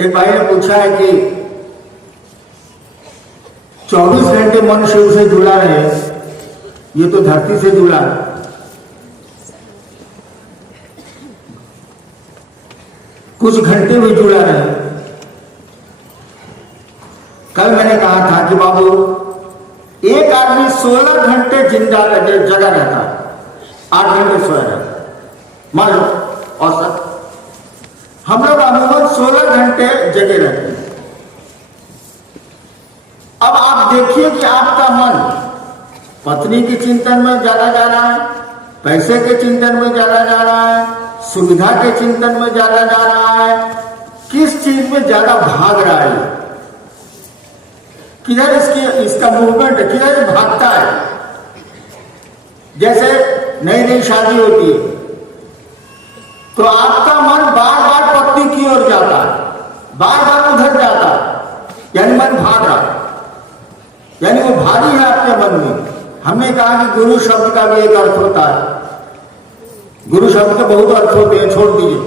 एक भाई ने पूछा है कि 24 घंटे मन शिव से जुड़ा रहे, ये तो धरती से जुड़ा है, कुछ घंटे भी जुड़ा रहे। कल मैंने कहा था कि बाबू एक आदमी 16 घंटे जिंदा जगह रहता है, 8 घंटे सोया रहता है, मान लो औसत। हम लोग अमूमन 16 घंटे जगे रहते हैं। अब आप देखिए कि आपका मन पत्नी के चिंतन में ज्यादा जा रहा है, पैसे के चिंतन में ज्यादा जा रहा है, सुविधा के चिंतन में ज्यादा जा रहा है, किस चीज में ज्यादा भाग रहा है, किधर इसका मूवमेंट है, किधर भागता है। जैसे नई नई शादी होती है तो आपका मन बार बार पत्नी की ओर जाता है, बार बार उधर जाता है, यानी मन भाग रहा है, यानी वो भारी है आपके मन में। हमने कहा कि गुरु शब्द का भी एक अर्थ होता है। गुरु शब्द के बहुत अर्थ होते हैं, छोड़ दीजिए।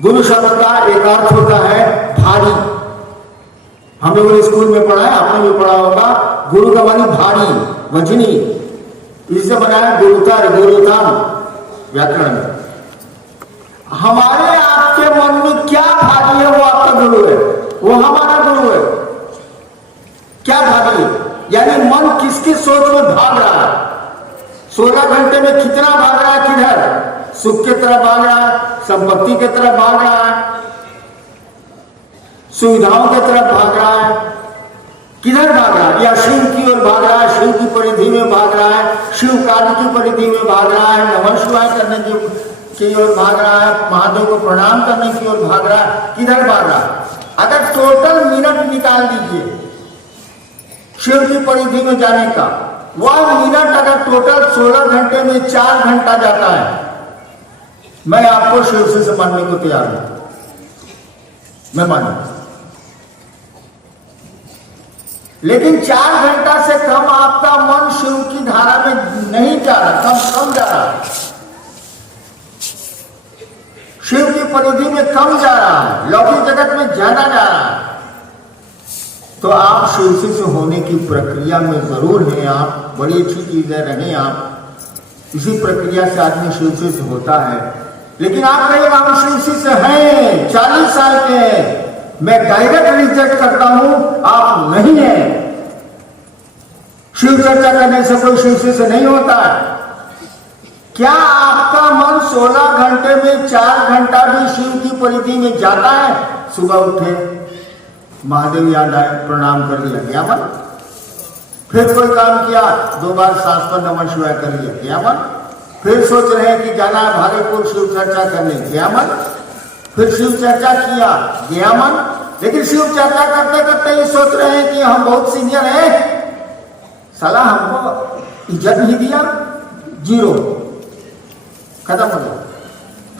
गुरु शब्द का एक अर्थ होता है भारी। हम लोगों ने स्कूल में पढ़ा है, आपने भी पढ़ा होगा। गुरु का मानी भारी, वजनी, इससे बना है गुरुतर, गुरुताम व्याकरण में। हमारे आपके मन में क्या भारी है वो आपका गुरु है, वो हमारा गुरु है। क्या भारी है? यानी मन किसकी सोच में भाग रहा है। 16 घंटे में कितना भाग रहा है, किधर? सुख की तरफ भाग रहा है, संपत्ति की तरफ भाग रहा है, सुविधाओं की तरफ भाग रहा है, किधर भाग रहा है? या शिव की ओर भाग रहा है, शिव की परिधि में भाग रहा है, शिव कार्य की परिधि में भाग रहा है, नमः शिवाय करने की ओर भाग रहा है, महादेव को प्रणाम करने की ओर भाग रहा है, किधर भाग रहा है? अगर टोटल मिनट निकाल दीजिए शिव की परिधि में जाने का, वह मिनट अगर टोटल 16 घंटे में 4 घंटा जाता है, मैं आपको शिव से मानने को तैयार हूं, मैं मानूंगा। लेकिन 4 घंटा से कम आपका मन शिव की धारा में नहीं जा रहा, कम जा रहा है, शिव की परिधि में कम जा रहा है, लौकिक जगत में ज्यादा जा रहा है, तो आप शिव से होने की प्रक्रिया में जरूर हैं। आप बड़ी अच्छी चीज है, रहे आप इसी प्रक्रिया से आदमी शिव से होता है। लेकिन आप कहिएगा हम शिव से हैं, 40 साल के हैं, मैं डायरेक्ट रिजेक्ट करता हूं, आप नहीं हैं। शिव चर्चा करने से कोई शिव से नहीं होता है। क्या आपका मन 16 घंटे में 4 घंटा भी शिव की परिधि में जाता है? सुबह उठे, महादेव याद आए, प्रणाम कर लिया, गया मन। फिर कोई काम किया, 2 बार सांस पर नमः शिवाय कर लिया, गया मन। फिर सोच रहे हैं कि जाना है भागलपुर शिव चर्चा करने, गया मन। फिर शिव चर्चा किया, गया मन। लेकिन शिव चर्चा करते करते ये सोच रहे हैं कि हम बहुत सीनियर हैं, साला हमको इज्जत नहीं दिया, 0, खत्म हो गया।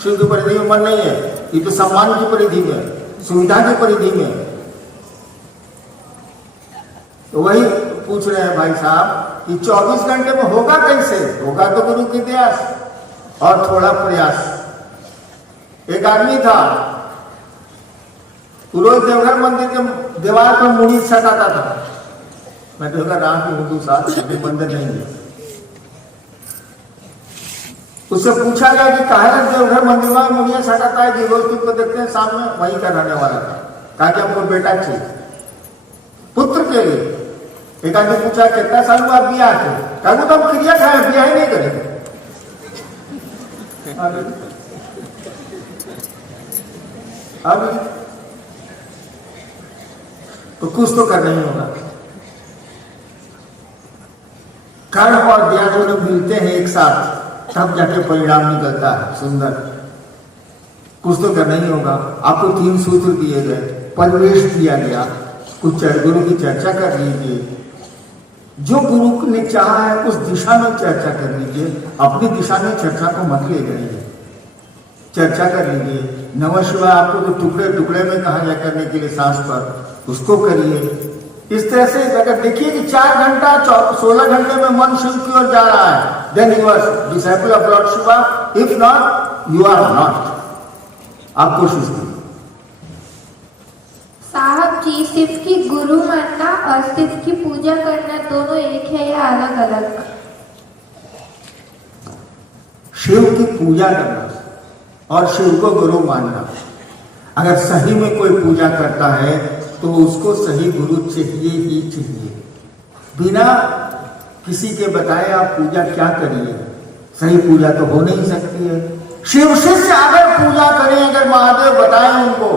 शिव की परिधि में मन नहीं है, ये तो सम्मान की परिधि में, सुविधा की परिधि में। तो वही पूछ रहे हैं भाई साहब कि 24 घंटे में होगा कैसे? होगा तो गुरु की दया और थोड़ा प्रयास। एक आदमी था, रोज देवघर मंदिर के दीवार पर मुड़ी सटाता था। मैं तो राम की हिंदू साथ मंदिर नहीं है। उससे पूछा गया कि काहे देवघर मंदिर में मुड़िया सटाता है, कि रोज तुमको देखते हैं सामने, वही का रहने वाला था। कहा कि हमको बेटा चाहिए, पुत्र के लिए। एक आदमी पूछा कितना साल हुआ ब्याह के? कहा तो हम क्रिया खाए, ब्याह ही नहीं करेंगे। अब तो कुछ तो करना ही होगा। कर्म और ज्ञान दोनों मिलते हैं एक साथ, तब जाके परिणाम निकलता है सुंदर। कुछ तो करना ही होगा। आपको 3 सूत्र दिए गए, परिवेश दिया गया, कुछ गुरु की चर्चा कर लीजिए, जो गुरु ने चाहा है उस दिशा में चर्चा कर लीजिए, अपनी दिशा में चर्चा को मत ले जाइए, चर्चा कर लीजिए। नमः शिवाय आपको तो टुकड़े टुकड़े में कहा जाए करने के लिए सांस पर, उसको करिए। इस तरह से अगर देखिए कि 4 घंटा 16 घंटे में मन शिव की ओर जा रहा है, then you are disciple of Lord Shiva, if not you are not. आप कोशिश कीजिए। साहब जी, शिव की गुरु मानना और शिव की पूजा करना दोनों एक है या अलग अलग? शिव की पूजा करना और शिव को गुरु मानना, अगर सही में कोई पूजा करता है तो उसको सही गुरु चाहिए ही चाहिए। बिना किसी के बताए आप पूजा क्या करिए, सही पूजा तो हो नहीं सकती है। शिव शिष्य अगर पूजा करें, अगर महादेव बताएं उनको,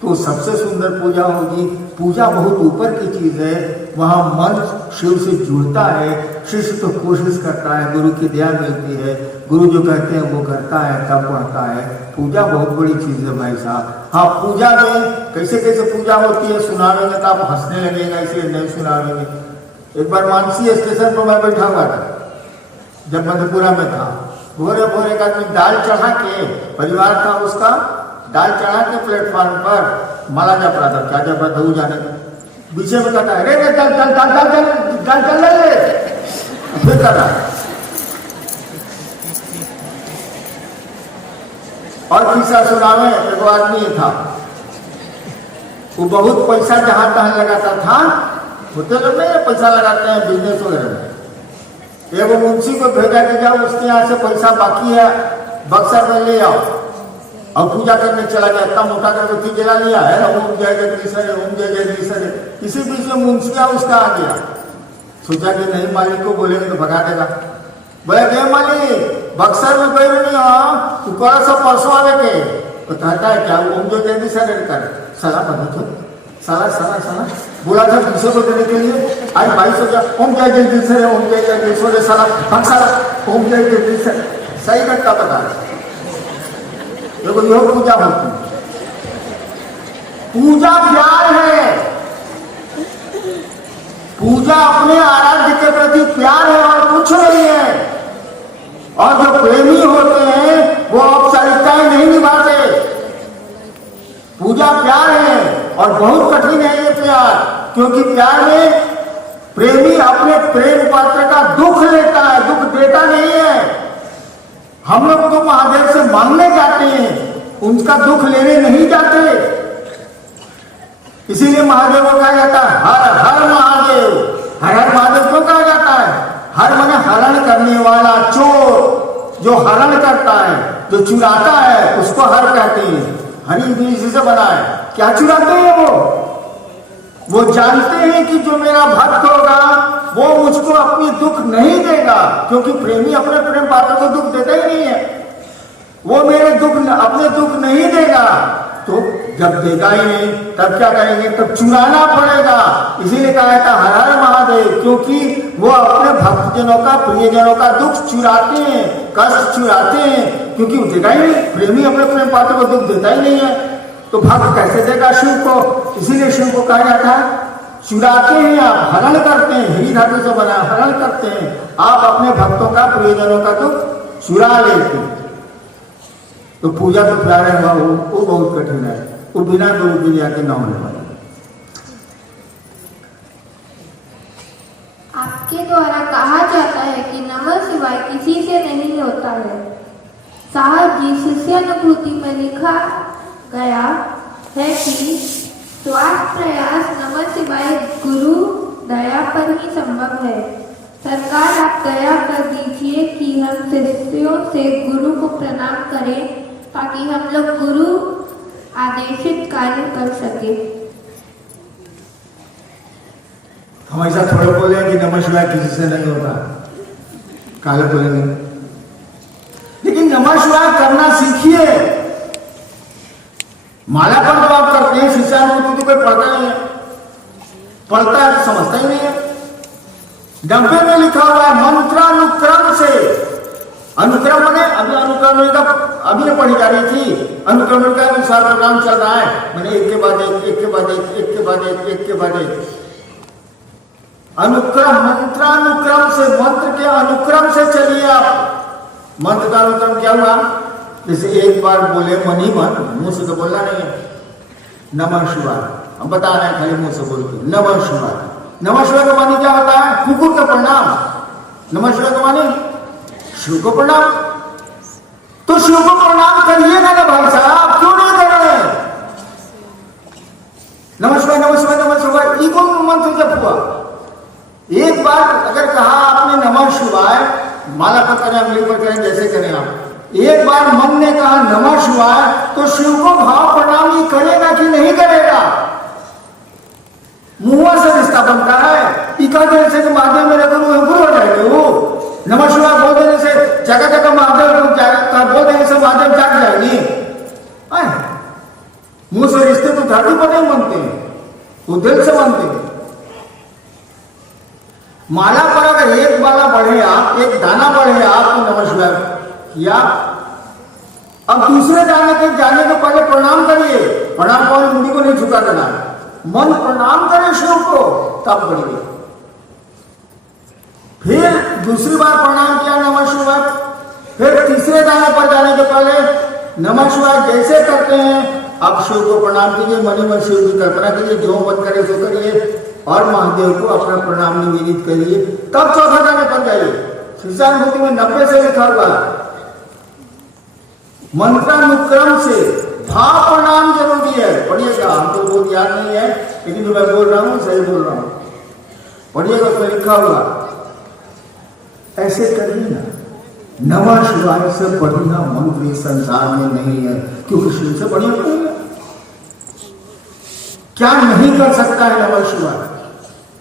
तो सबसे सुंदर पूजा होगी। पूजा बहुत ऊपर की चीज है, वहां मन शिव से जुड़ता है। शिष्य तो कोशिश करता है, गुरु की दया मिलती है, गुरु जो कहते हैं वो करता है, तब पढ़ता है। पूजा बहुत बड़ी चीज है भाई साहब। हाँ, पूजा में कैसे कैसे पूजा होती है सुनावेंगे तो आप हंसने लगेगा, इसलिए नहीं सुनावेंगे। एक बार मानसी स्टेशन पर मैं बैठा हुआ था, जब मधेपुरा में था। भोरे भोरे एक आदमी दाल चढ़ा के, परिवार था उसका, दाल चढ़ा के प्लेटफॉर्म पर माला जप रहा था, क्या जप रहा था वो जाने। पीछे में कहता है, रे दाल दाल दाल दाल दाल दाल ले, फिर कर रहा। और किस्सा सुनावे, एक आदमी था, वो बहुत पैसा जहां तहां लगाता था। होटल में पैसा लगाते हैं बिजनेस वगैरह में। एगो मुंशी को भेजा कि जाओ उसके यहाँ से पैसा बाकी है, बक्सर में ले आओ। और पूजा करने चला गया, इतना मोटा करके जला लिया है ना, ओम जय जगदीश्वर, ओम जय जगदीश्वर। इसी बीच में मुंशिया उसका आ गया। सोचा कि नहीं, मालिक को बोलेंगे तो भगा देगा। बोले क्या मालिक, बक्सर में गए नहीं हो, तू कौन सा परसों आवे के? तो कहता है क्या, ओम जय जगदीश्वर कर सलाह बना तो साला साला साला बोला था दूसरे को देने के लिए। आज 2200 ओम जय जगदीश्वर है, ओम जय जगदीश्वर साला साला ओम जय जगदीश्वर। सही घटना बता रहे। देखो यह पूजा होती है, पूजा प्यार है। पूजा अपने आराध्य के प्रति प्यार है और कुछ नहीं है। और जो प्रेमी होते हैं वो औपचारिकताएं नहीं निभाते। पूजा प्यार है और बहुत कठिन है ये प्यार, क्योंकि प्यार में प्रेमी अपने प्रेम पात्र का दुख लेता है, दुख देता नहीं है। हम लोग तो महादेव से मांगने जाते हैं, उनका दुख लेने नहीं जाते। इसीलिए महादेव को कहा जाता है हर हर महादेव। हर हर महादेव क्यों कहा जाता है? हर माने हरण करने वाला, चोर जो हरण करता है, जो चुराता है, उसको हर कहते हैं। हरि भी इसी से बना है। क्या चुराते हैं वो जानते हैं कि जो मेरा भक्त होगा वो मुझको अपनी दुख नहीं देगा, क्योंकि प्रेमी अपने प्रेम पात्र को दुख देता ही नहीं है। वो मेरे अपने दुख नहीं देगा, तो जब देगा ही नहीं तब क्या करेंगे? तब चुराना पड़ेगा। इसीलिए कहा था हर हर महादेव, क्योंकि वो अपने भक्तजनों का, प्रियजनों का दुख चुराते हैं, कष्ट चुराते हैं, क्योंकि वो देगा ही नहीं। प्रेमी अपने प्रेम पात्र को दुख देता ही नहीं है, तो भक्त कैसे देगा शिव को? इसीलिए शिव को कहा जाता है चुराते हैं आप, हरण करते हैं। हिरी धातु से बना हरण करते हैं। आप अपने भक्तों का, प्रियजनों का दुख चुरा लेते हैं। तो पूजा तो प्यार है वो बहुत कठिन है, वो बिना गुरु की दया के न होने वाला। आपके द्वारा कहा जाता है कि नमः शिवाय किसी से नहीं होता है। साहब जी, शिष्यानुभूति में लिखा गया है कि स्वार्थ प्रयास नमः शिवाय गुरु दया पर ही संभव है। सरकार आप दया कर दीजिए कि हम शिष्यों से गुरु को प्रणाम करें, ताकि हम लोग गुरु आदेशित कार्य कर सके। हम ऐसा थोड़े बोले कि नमः शिवाय किसी से नहीं होता, काले बोलेंगे। लेकिन नमः शिवाय करना सीखिए। माला पर जो आप करते हैं, शिष्यानुभूति तो कोई पढ़ता नहीं है, पढ़ता है तो समझता ही नहीं है। डब्बे में लिखा हुआ है मंत्रानुक्रम से। अनुक्रम ने अभी अनुक्रम का अभी ने पढ़ी जा रही थी। अनुक्रम का अनुसार प्रोग्राम चल रहा है, मैंने एक के बाद एक, एक के बाद एक, एक के बाद एक, एक के बाद एक। अनुक्रम, मंत्रानुक्रम से, मंत्र के अनुक्रम से चलिए आप। मंत्र का अनुक्रम क्या हुआ? जैसे एक बार बोले मन ही मन, मुंह से तो बोलना नहीं है, नमः शिवाय। हम बता रहे हैं खाली मुंह से बोल के नमः शिवाय। नमः शिवाय का मानी क्या होता है? कुकुर का प्रणाम। नमः शिवाय का मानी शिव को प्रणाम। तो शिव को प्रणाम करिएगा ना भाई साहब, क्यों नहीं कर रहे? नमः शिवाय नमः शिवाय नमः शिवाय, ये कौन मंत्र जप हुआ? एक बार अगर कहा आपने नमः शिवाय, माला पर करें, अंगुली पर करें, जैसे करें आप, एक बार मन ने कहा नमः शिवाय, तो शिव को भाव प्रणाम ये करेगा कि नहीं करेगा? मुंह से रिश्ता बनता है। इका देने से महादेव मेरे गुरु हो जाएंगे वो। नमः शिवाय बोल देने से जगह जगह महादेव बोल देने से महादेव जाग जाएंगे। मुंह से रिश्ते तो धरती पर नहीं बनते हैं, वो दिल से बनते हैं। माला पर अगर एक माला बढ़े आप, एक दाना बढ़े आप, तो नमः शिवाय किया। अब दूसरे दाने के जाने के पहले प्रणाम करिए। प्रणाम कौन? मुड़ी को नहीं झुका देना, मन प्रणाम करे शिव को, तब बढ़िए। फिर दूसरी बार प्रणाम किया नमः शिवाय। फिर तीसरे दाने पर जाने के पहले नमः शिवाय जैसे करते हैं, अब शिव को प्रणाम कीजिए, मनी मन शिव की कल्पना कीजिए, जो मन करे सो करिए, और महादेव को अपना प्रणाम निवेदित करिए। तब चौथा दाने पर जाइए। शिष्यानुभूति में 90 से लिखा हुआ मंत्रानुक्रम से भाव प्रणाम जरूरी है। पढ़िएगा, हमको बहुत याद नहीं है, लेकिन जो मैं बोल रहा हूँ सही बोल रहा हूँ। पढ़िएगा, उसमें लिखा हुआ। ऐसे करिए ना, नमः शिवाय से बढ़िया मंत्र इस संसार में नहीं है, क्योंकि शिव से बढ़िया कोई है। क्या नहीं कर सकता है नमः शिवाय?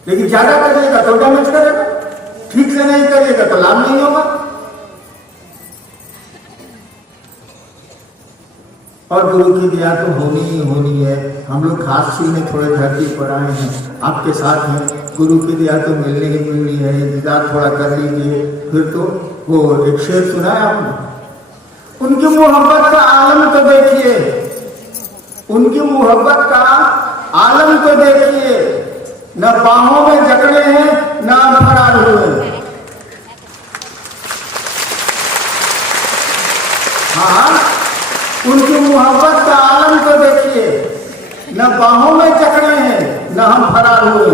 लेकिन ज्यादा करिएगा तो डैमेज करेगा, ठीक से नहीं करिएगा तो लाभ नहीं होगा। और गुरु की दया तो होनी ही होनी है। हम लोग खास चीज में थोड़े धरती पर आए हैं, आपके साथ हैं, गुरु की दया तो मिलनी ही मिलनी है। इंतजार थोड़ा कर लीजिए। फिर तो वो एक शेर सुना है आपने, उनकी मोहब्बत का आलम तो देखिए, उनकी मोहब्बत का आलम तो देखिए, न बाहों में जकड़े हैं न फरार हुए। हाँ, उनकी मोहब्बत का आलम तो देखिए, न बाहों में जकड़े हैं न हम फरार हुए,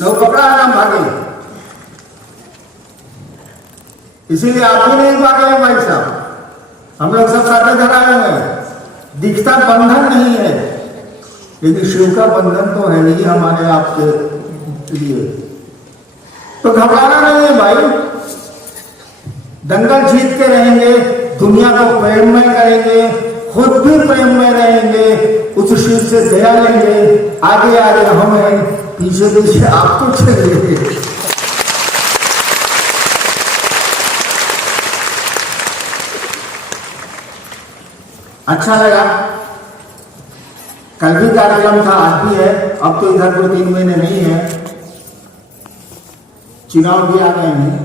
न वो पकड़ा है न भागे। इसीलिए आप भी नहीं भागे हैं भाई साहब, हम लोग सब साथ धराए हुए हैं। दिखता बंधन नहीं है, लेकिन शिव का बंधन तो है ही हमारे आपके लिए। तो घबराना नहीं है भाई, दंगल जीत के रहेंगे, दुनिया को प्रेम में करेंगे, खुद भी प्रेम में रहेंगे, उस शिव से दया लेंगे। आगे आगे हम हैं, पीछे पीछे आप तो चलेंगे। अच्छा लगा, कल भी कार्यक्रम था, आज भी है। अब तो इधर 2-3 महीने नहीं है, चुनाव भी आ गए हैं।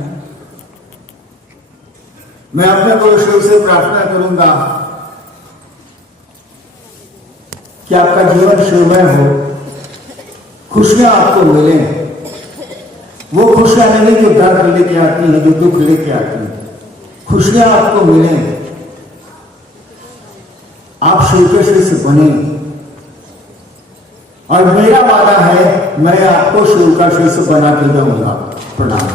मैं अपने को शिव से प्रार्थना करूंगा कि आपका जीवन शिवमय हो, खुशियां आपको मिले। वो खुशियां नहीं जो दर्द लेके आती है, जो दुख लेके आती है, खुशियां आपको मिले। आप शिव के शिष्य बने, और मेरा वादा है मैं आपको शिव का शिष्य बना के जाऊंगा। प्रणाम।